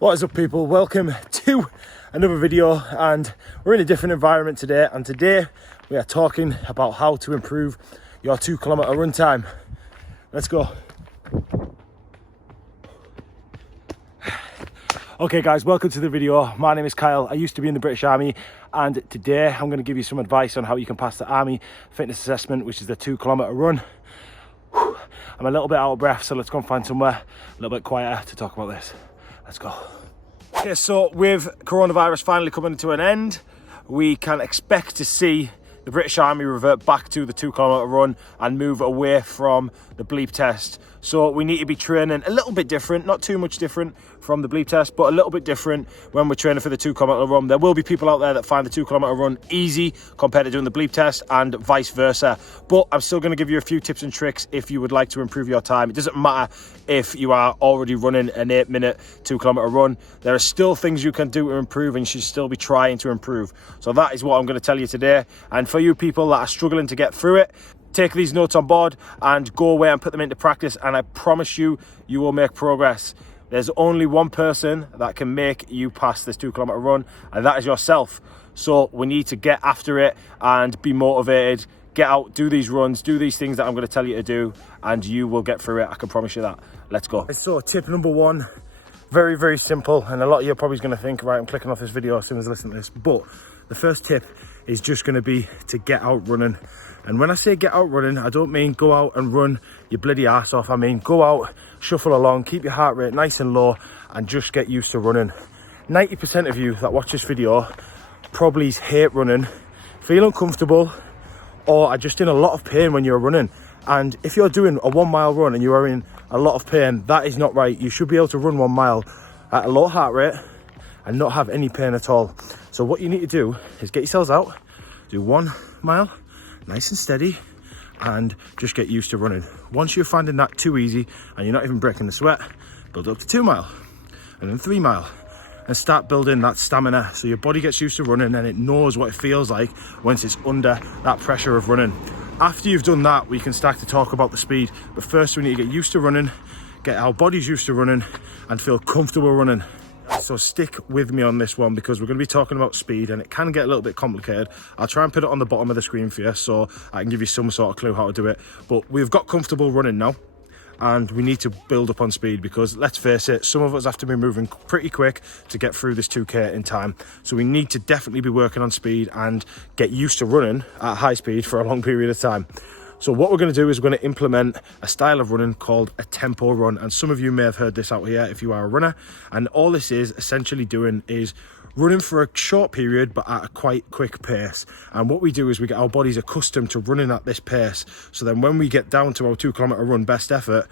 What is up, people? Welcome to another video, and we're in a different environment today, and today we are talking about how to improve your 2 kilometer run time. Let's go. Okay guys, welcome to the video. My name is Kyle. I used to be in the British Army, and today I'm going to give you some advice on how you can pass the Army Fitness Assessment, which is the 2 kilometer run. I'm a little bit out of breath, so let's go and find somewhere a little bit quieter to talk about this. Let's go. Okay, so with coronavirus finally coming to an end, we can expect to see the British Army revert back to the 2 kilometer run and move away from the bleep test. So we need to be training a little bit different, not too much different from the bleep test, but a little bit different when we're training for the 2 kilometer run. There will be people out there that find the 2 kilometer run easy compared to doing the bleep test, and vice versa. But I'm still going to give you a few tips and tricks if you would like to improve your time. It doesn't matter if you are already running an 8-minute 2 kilometer run. There are still things you can do to improve, and you should still be trying to improve. So that is what I'm going to tell you today. And for you people that are struggling to get through it, take these notes on board and go away and put them into practice, and I promise you, you will make progress. There's only one person that can make you pass this 2 kilometer run, and that is yourself. So we need to get after it and be motivated. Get out, do these runs, do these things that I'm going to tell you to do, and you will get through it. I can promise you that. Let's go. So tip number one, very, very simple. And a lot of you are probably going to think, right, I'm clicking off this video as soon as I listen to this. But the first tip is just going to be to get out running. And when I say get out running, I don't mean go out and run your bloody ass off. I mean go out, shuffle along, keep your heart rate nice and low, and just get used to running. 90% of you that watch this video probably hate running, feel uncomfortable, or are just in a lot of pain when you're running. And if you're doing a 1 mile run and you are in a lot of pain, that is not right. You should be able to run 1 mile at a low heart rate and not have any pain at all. So what you need to do is get yourselves out, do 1 mile, nice and steady, and just get used to running. Once you're finding that too easy and you're not even breaking the sweat, build up to 2 mile and then 3 mile, and start building that stamina so your body gets used to running and it knows what it feels like once it's under that pressure of running. After you've done that, we can start to talk about the speed, but first we need to get used to running, get our bodies used to running, and feel comfortable running. So stick with me on this one, because we're going to be talking about speed and it can get a little bit complicated. I'll try and put it on the bottom of the screen for you so I can give you some sort of clue how to do it. But we've got comfortable running now, and we need to build up on speed, because let's face it, some of us have to be moving pretty quick to get through this 2K in time. So we need to definitely be working on speed and get used to running at high speed for a long period of time. So what we're going to do is we're going to implement a style of running called a tempo run. And some of you may have heard this out here if you are a runner. And all this is essentially doing is running for a short period, but at a quite quick pace. And what we do is we get our bodies accustomed to running at this pace. So then when we get down to our 2 kilometer run best effort,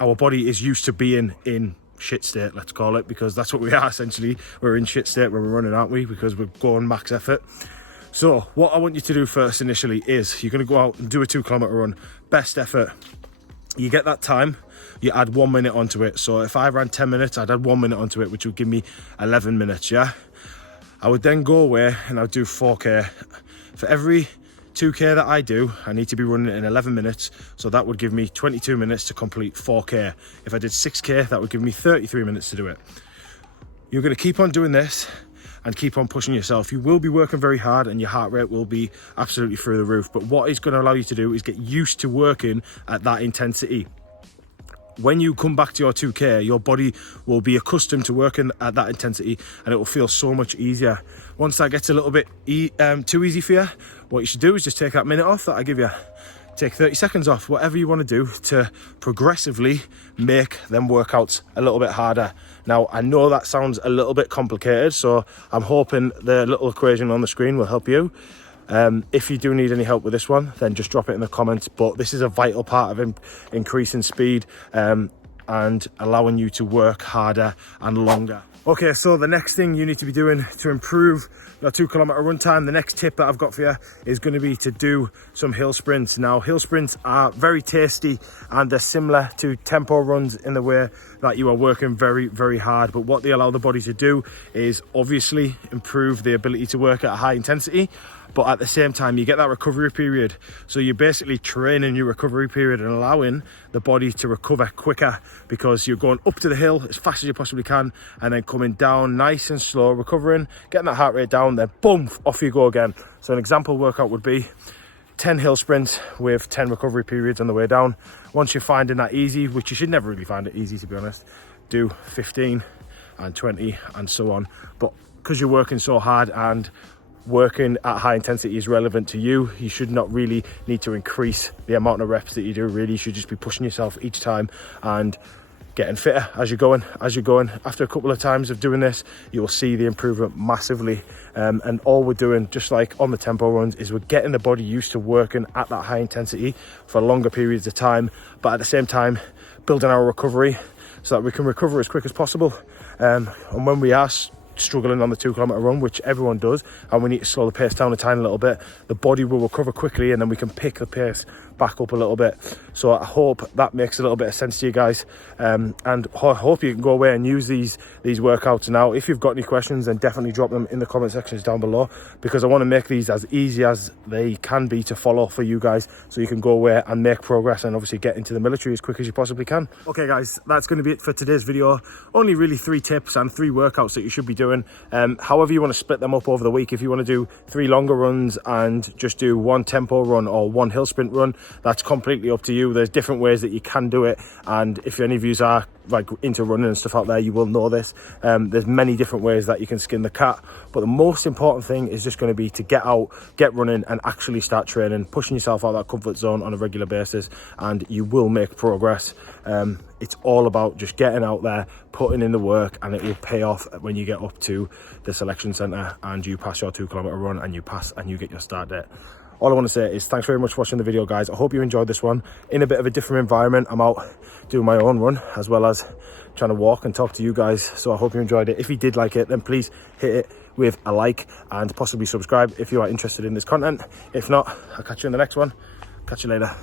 our body is used to being in shit state, let's call it, because that's what we are essentially. We're in shit state when we're running, aren't we? Because we're going max effort. So what I want you to do first initially is you're going to go out and do a 2 kilometer run, best effort. You get that time, you add 1 minute onto it. So if I ran 10 minutes, I'd add 1 minute onto it, which would give me 11 minutes, yeah? I would then go away and I'd do 4K. For every 2K that I do, I need to be running in 11 minutes. So that would give me 22 minutes to complete 4K. If I did 6K, that would give me 33 minutes to do it. You're going to keep on doing this and keep on pushing yourself. You will be working very hard and your heart rate will be absolutely through the roof. But what it's going to allow you to do is get used to working at that intensity. When you come back to your 2K, your body will be accustomed to working at that intensity, and it will feel so much easier. Once that gets a little bit too easy for you, what you should do is just take that minute off that I give you. Take 30 seconds off, whatever you want to do to progressively make them workouts a little bit harder. Now, I know that sounds a little bit complicated, so I'm hoping the little equation on the screen will help you. If you do need any help with this one, then just drop it in the comments. But this is a vital part of increasing speed and allowing you to work harder and longer. Okay, so the next thing you need to be doing to improve your 2 kilometer run time, the next tip that I've got for you is going to be to do some hill sprints. Now, hill sprints are very tasty and they're similar to tempo runs in the way that you are working very, very hard. But what they allow the body to do is obviously improve the ability to work at a high intensity, but at the same time you get that recovery period. So you're basically training your recovery period and allowing the body to recover quicker, because you're going up to the hill as fast as you possibly can and then coming down nice and slow, recovering, getting that heart rate down, then boom, off you go again. So an example workout would be 10 hill sprints with 10 recovery periods on the way down. Once you're finding that easy, which you should never really find it easy to be honest, do 15 and 20 and so on. But because you're working so hard and working at high intensity is relevant to you, you should not really need to increase the amount of reps that you do. Really, you should just be pushing yourself each time and getting fitter as you're going. After a couple of times of doing this, you will see the improvement massively. And all we're doing, just like on the tempo runs, is we're getting the body used to working at that high intensity for longer periods of time, but at the same time building our recovery so that we can recover as quick as possible. And when we are struggling on the 2 kilometer run, which everyone does, and we need to slow the pace down a tiny little bit, the body will recover quickly and then we can pick the pace back up a little bit. So I hope that makes a little bit of sense to you guys, and I hope you can go away and use these workouts now. If you've got any questions, then definitely drop them in the comment sections down below, because I want to make these as easy as they can be to follow for you guys, so you can go away and make progress and obviously get into the military as quick as you possibly can. Okay guys, that's going to be it for today's video. Only really 3 tips and 3 workouts that you should be doing. However you want to split them up over the week, if you want to do 3 longer runs and just do 1 tempo run or 1 hill sprint run, that's completely up to you. There's different ways that you can do it, and if any of you are like into running and stuff out there, you will know this. There's many different ways that you can skin the cat, but the most important thing is just going to be to get out, get running, and actually start training, pushing yourself out of that comfort zone on a regular basis, and you will make progress. It's all about just getting out there, putting in the work, and it will pay off when you get up to the selection centre and you pass your 2 kilometer run and you get your start date. All I want to say is thanks very much for watching the video, guys. I hope you enjoyed this one. In a bit of a different environment, I'm out doing my own run as well as trying to walk and talk to you guys, so I hope you enjoyed it. If you did like it, then please hit it with a like and possibly subscribe if you are interested in this content. If not, I'll catch you in the next one. Catch you later.